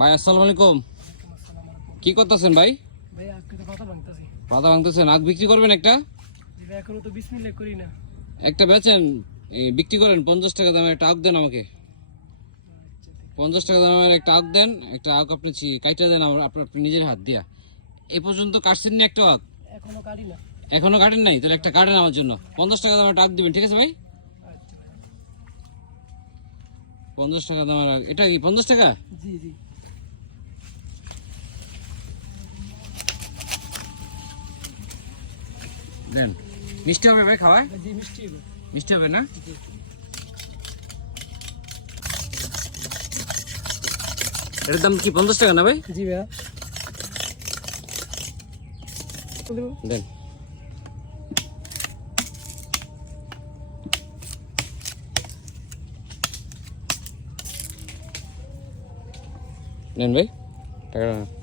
ভাই আসসালামু আলাইকুম। কি করতেছেন ভাই? পাতা ভাঙতেছেন। আগ বিক্রি করবেন একটা? একটা বেচেন। বিক্রি করেন পঞ্চাশ টাকা দামের একটা আগ দেন আমাকে। পঞ্চাশ টাকা দামের একটা আগ দেন। একটা আগ আপনি কাইটা দেন আপনার আপনি নিজের হাত দিয়া। এই পর্যন্ত কাটছেন না একটা আগ এখনও কাটি না। এখনও কাটেন নাই? তাহলে একটা কাটেন আমার জন্য। পঞ্চাশ টাকা দামের একটা আগ দিবেন ঠিক আছে ভাই? আচ্ছা পঞ্চাশ টাকা দামের এটা কি পঞ্চাশ টাকা? জি জি। দেন। মিষ্টি হবে ভাই খাওয়ায়? মিষ্টি হবে। মিষ্টি হবে না? জি এটার দাম কি পঞ্চাশ টাকা না ভাই? জি বলতে দেন। নেন ভাই টাকা